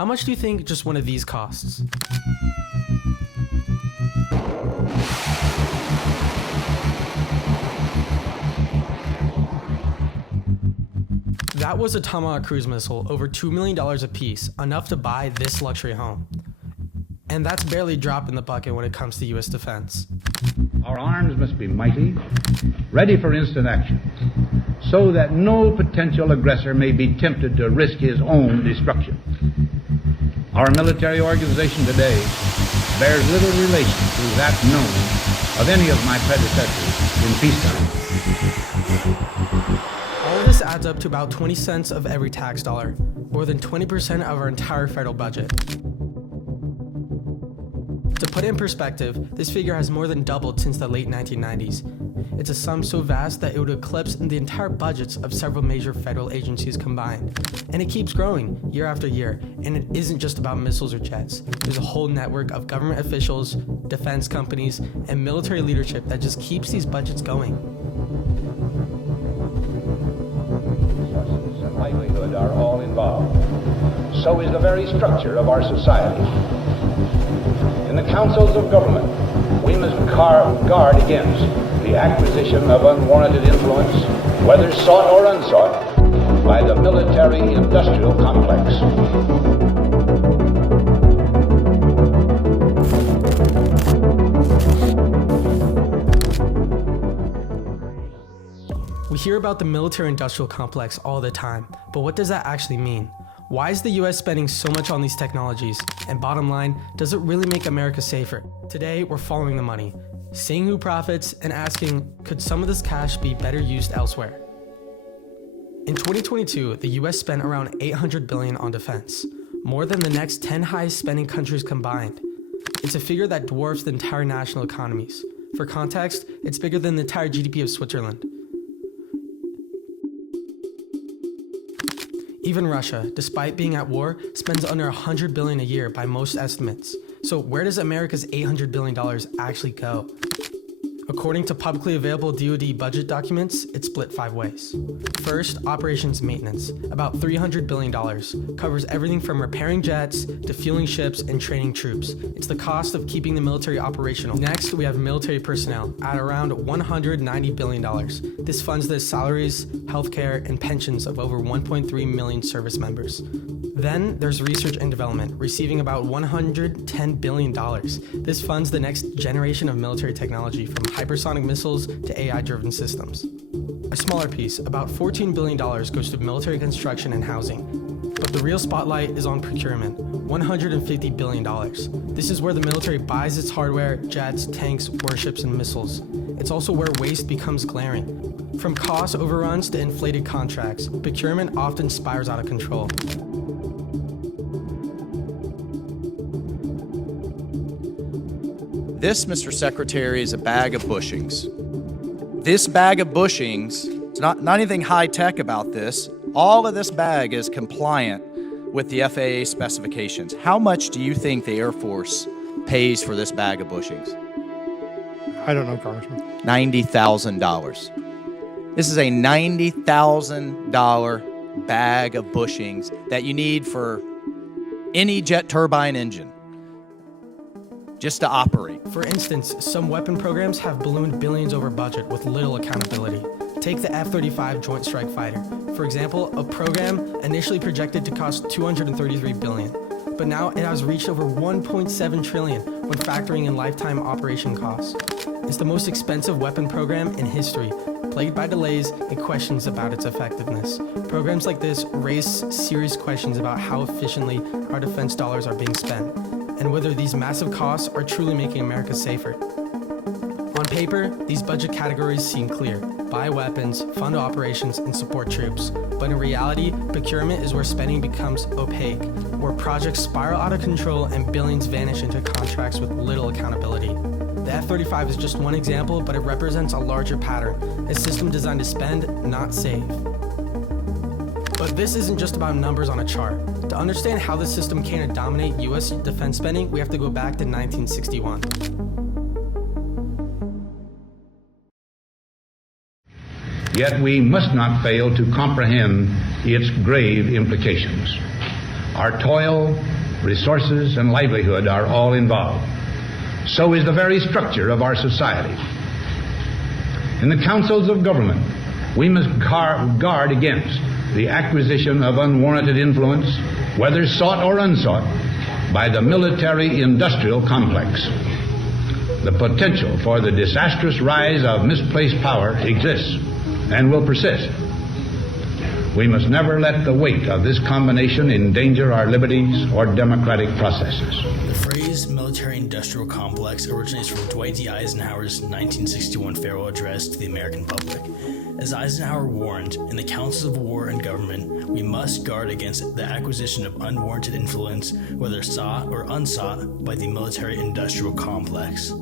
How much do you think just one of these costs? That was a Tomahawk cruise missile, over $2 million a piece, enough to buy this luxury home. And that's barely a drop in the bucket when it comes to U.S. defense. Our arms must be mighty, ready for instant action, so that no potential aggressor may be tempted to risk his own destruction. Our military organization today bears little relation to that known of any of my predecessors in peacetime. All of this adds up to about 20 cents of every tax dollar, more than 20% of our entire federal budget. To put it in perspective, this figure has more than doubled since the late 1990s. It's a sum so vast that it would eclipse the entire budgets of several major federal agencies combined. And it keeps growing year after year, and it isn't just about missiles or jets. There's a whole network of government officials, defense companies, and military leadership that just keeps these budgets going. Resources and livelihood are all involved. So is the very structure of our society. In the councils of government, we must guard against the acquisition of unwarranted influence, whether sought or unsought, by the military-industrial complex. We hear about the military-industrial complex all the time, but what does that actually mean? Why is the US spending so much on these technologies? And bottom line, does it really make America safer? Today, we're following the money, seeing who profits, and asking, could some of this cash be better used elsewhere? In 2022, the US spent around $800 billion on defense, more than the next 10 highest spending countries combined. It's a figure that dwarfs the entire national economies. For context, it's bigger than the entire GDP of Switzerland. Even Russia, despite being at war, spends under $100 billion a year by most estimates. So where does America's $800 billion actually go? According to publicly available DoD budget documents, it's split 5 ways. First, operations maintenance, about $300 billion, covers everything from repairing jets to fueling ships and training troops. It's the cost of keeping the military operational. Next, we have military personnel at around $190 billion. This funds the salaries, healthcare, and pensions of over 1.3 million service members. Then there's research and development, receiving about $110 billion. This funds the next generation of military technology, from hypersonic missiles to AI-driven systems. A smaller piece, about $14 billion, goes to military construction and housing. But the real spotlight is on procurement, $150 billion. This is where the military buys its hardware, jets, tanks, warships, and missiles. It's also where waste becomes glaring. From cost overruns to inflated contracts, procurement often spirals out of control. This, Mr. Secretary, is a bag of bushings. This bag of bushings, it's not anything high-tech about this. All of this bag is compliant with the FAA specifications. How much do you think the Air Force pays for this bag of bushings? I don't know, Congressman. $90,000. This is a $90,000 bag of bushings that you need for any jet turbine engine just to operate. For instance, some weapon programs have ballooned billions over budget with little accountability. Take the F-35 Joint Strike Fighter. For example, a program initially projected to cost $233 billion, but now it has reached over $1.7 trillion when factoring in lifetime operation costs. It's the most expensive weapon program in history, plagued by delays and questions about its effectiveness. Programs like this raise serious questions about how efficiently our defense dollars are being spent, and whether these massive costs are truly making America safer. On paper, these budget categories seem clear: buy weapons, fund operations, and support troops. But in reality, procurement is where spending becomes opaque, where projects spiral out of control and billions vanish into contracts with little accountability. The F-35 is just one example, but it represents a larger pattern, a system designed to spend, not save. But this isn't just about numbers on a chart. To understand how this system came to dominate U.S. defense spending, we have to go back to 1961. Yet we must not fail to comprehend its grave implications. Our toil, resources, and livelihood are all involved. So is the very structure of our society. In the councils of government, we must guard against the acquisition of unwarranted influence, whether sought or unsought, by the military-industrial complex. The potential for the disastrous rise of misplaced power exists and will persist. We must never let the weight of this combination endanger our liberties or democratic processes. The phrase military-industrial complex originates from Dwight D. Eisenhower's 1961 farewell address to the American public. As Eisenhower warned, in the councils of war and government, we must guard against the acquisition of unwarranted influence, whether sought or unsought, by the military-industrial complex.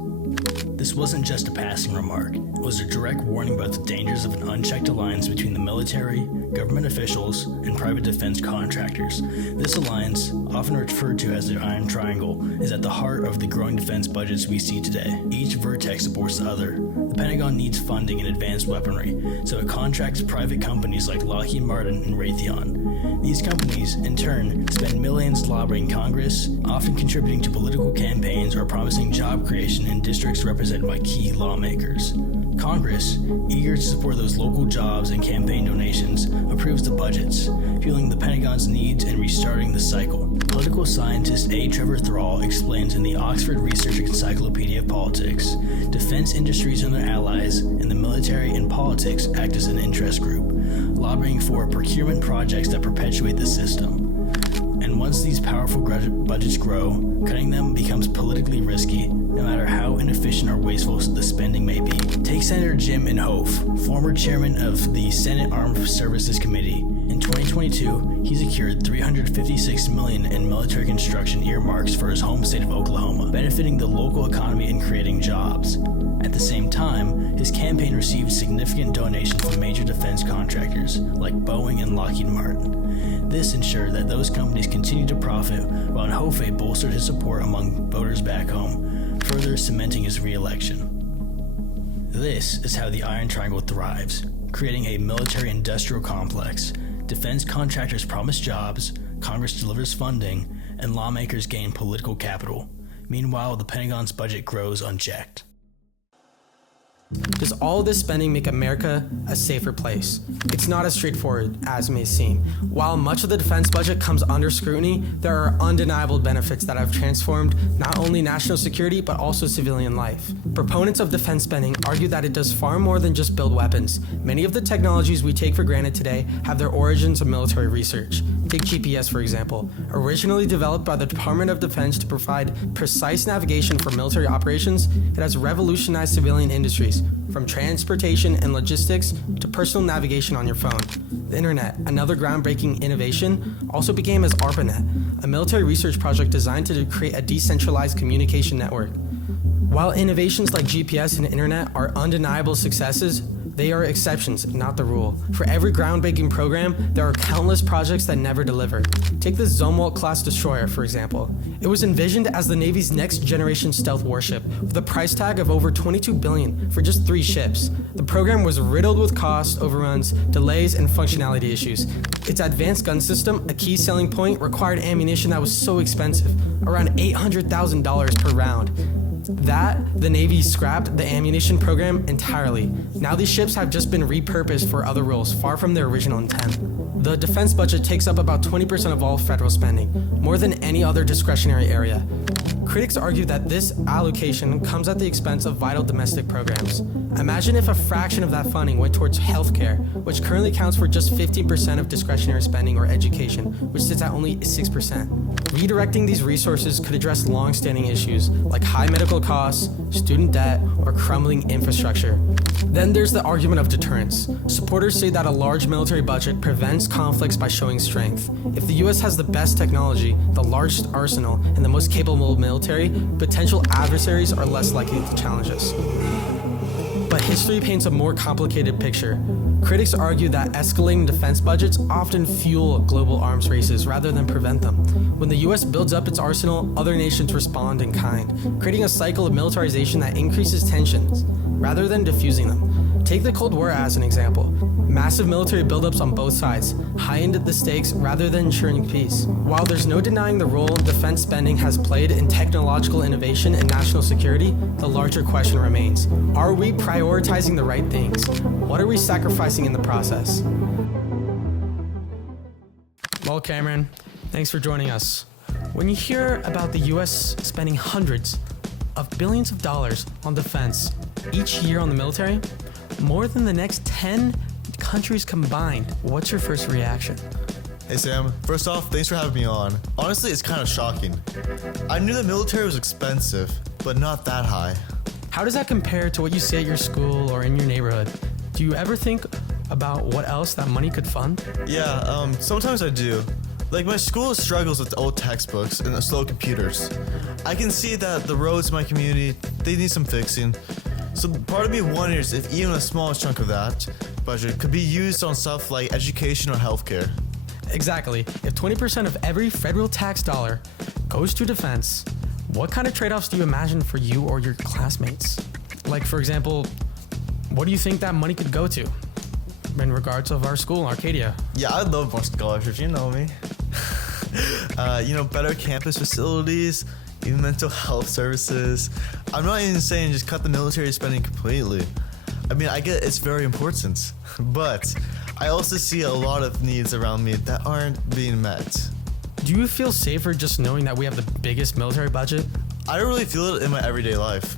This wasn't just a passing remark. It was a direct warning about the dangers of an unchecked alliance between the military, government officials, and private defense contractors. This alliance, often referred to as the Iron Triangle, is at the heart of the growing defense budgets we see today. Each vertex supports the other. The Pentagon needs funding and advanced weaponry, so it contracts private companies like Lockheed Martin and Raytheon. These companies, in turn, spend millions lobbying Congress, often contributing to political campaigns or promising job creation in districts represented by key lawmakers. Congress, eager to support those local jobs and campaign donations, approves the budgets, fueling the Pentagon's needs and restarting the cycle. Political scientist A. Trevor Thrall explains in the Oxford Research Encyclopedia of Politics, defense industries and their allies, and the military and politics act as an interest group, lobbying for procurement projects that perpetuate the system. And once these powerful budgets grow, cutting them becomes politically risky, no matter how inefficient or wasteful the spending may be. Take Senator Jim Inhofe, former chairman of the Senate Armed Services Committee. In 2022, he secured $356 million in military construction earmarks for his home state of Oklahoma, benefiting the local economy and creating jobs. At the same time, his campaign received significant donations from major defense contractors like Boeing and Lockheed Martin. This ensured that those companies continued to profit, while Inhofe bolstered his support among voters back home, further cementing his re-election. This is how the Iron Triangle thrives, creating a military-industrial complex. Defense contractors promise jobs, Congress delivers funding, and lawmakers gain political capital. Meanwhile, the Pentagon's budget grows unchecked. Does all this spending make America a safer place? It's not as straightforward as it may seem. While much of the defense budget comes under scrutiny, there are undeniable benefits that have transformed not only national security, but also civilian life. Proponents of defense spending argue that it does far more than just build weapons. Many of the technologies we take for granted today have their origins in military research. Take GPS, for example. Originally developed by the Department of Defense to provide precise navigation for military operations, it has revolutionized civilian industries, from transportation and logistics to personal navigation on your phone. The internet, another groundbreaking innovation, also began as ARPANET, a military research project designed to create a decentralized communication network. While innovations like GPS and internet are undeniable successes, they are exceptions, not the rule. For every groundbreaking program, there are countless projects that never deliver. Take the Zumwalt-class destroyer, for example. It was envisioned as the Navy's next-generation stealth warship, with a price tag of over $22 billion for just 3 ships. The program was riddled with cost overruns, delays, and functionality issues. Its advanced gun system, a key selling point, required ammunition that was so expensive, around $800,000 per round. The Navy scrapped the ammunition program entirely. Now these ships have just been repurposed for other roles, far from their original intent. The defense budget takes up about 20% of all federal spending, more than any other discretionary area. Critics argue that this allocation comes at the expense of vital domestic programs. Imagine if a fraction of that funding went towards healthcare, which currently accounts for just 15% of discretionary spending, or education, which sits at only 6%. Redirecting these resources could address long-standing issues like high medical costs, student debt, or crumbling infrastructure. Then there's the argument of deterrence. Supporters say that a large military budget prevents conflicts by showing strength. If the US has the best technology, the largest arsenal, and the most capable military, potential adversaries are less likely to challenge us. But history paints a more complicated picture. Critics argue that escalating defense budgets often fuel global arms races rather than prevent them. When the US builds up its arsenal, other nations respond in kind, creating a cycle of militarization that increases tensions rather than diffusing them. Take the Cold War as an example. Massive military buildups on both sides heightened the stakes rather than ensuring peace. While there's no denying the role defense spending has played in technological innovation and national security, the larger question remains. Are we prioritizing the right things? What are we sacrificing in the process? Well, Cameron, thanks for joining us. When you hear about the US spending hundreds of billions of dollars on defense each year on the military, more than the next 10 countries combined, what's your first reaction? Hey Sam, first off, thanks for having me on. Honestly, it's kind of shocking. I knew the military was expensive, but not that high. How does that compare to what you see at your school or in your neighborhood? Do you ever think about what else that money could fund? Yeah, sometimes I do. Like my school struggles with old textbooks and slow computers. I can see that the roads in my community, they need some fixing. So part of me wonders if even a small chunk of that budget could be used on stuff like education or healthcare. Exactly. If 20% of every federal tax dollar goes to defense, what kind of trade-offs do you imagine for you or your classmates? Like, for example, what do you think that money could go to in regards of our school, Arcadia? Yeah, I'd love more scholarships, you know me. Better campus facilities, even mental health services. I'm not even saying just cut the military spending completely. I mean, I get it's very important, but I also see a lot of needs around me that aren't being met. Do you feel safer just knowing that we have the biggest military budget? I don't really feel it in my everyday life.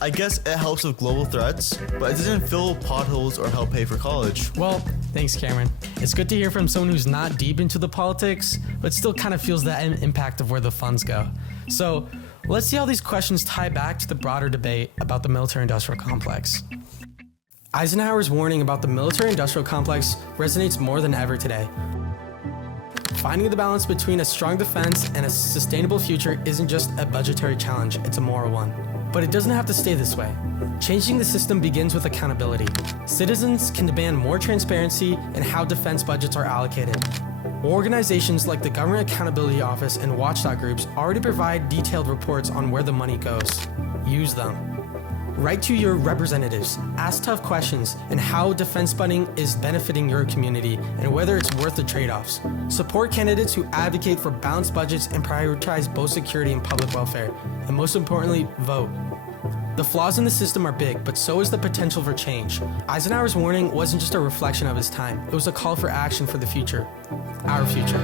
I guess it helps with global threats, but it doesn't fill potholes or help pay for college. Well, thanks, Cameron. It's good to hear from someone who's not deep into the politics, but still kind of feels the impact of where the funds go. So let's see how these questions tie back to the broader debate about the military-industrial complex. Eisenhower's warning about the military-industrial complex resonates more than ever today. Finding the balance between a strong defense and a sustainable future isn't just a budgetary challenge, it's a moral one. But it doesn't have to stay this way. Changing the system begins with accountability. Citizens can demand more transparency in how defense budgets are allocated. Organizations like the Government Accountability Office and watchdog groups already provide detailed reports on where the money goes. Use them. Write to your representatives, ask tough questions, and how defense spending is benefiting your community and whether it's worth the trade-offs. Support candidates who advocate for balanced budgets and prioritize both security and public welfare. And most importantly, vote. The flaws in the system are big, but so is the potential for change. Eisenhower's warning wasn't just a reflection of his time, it was a call for action for the future. Our future.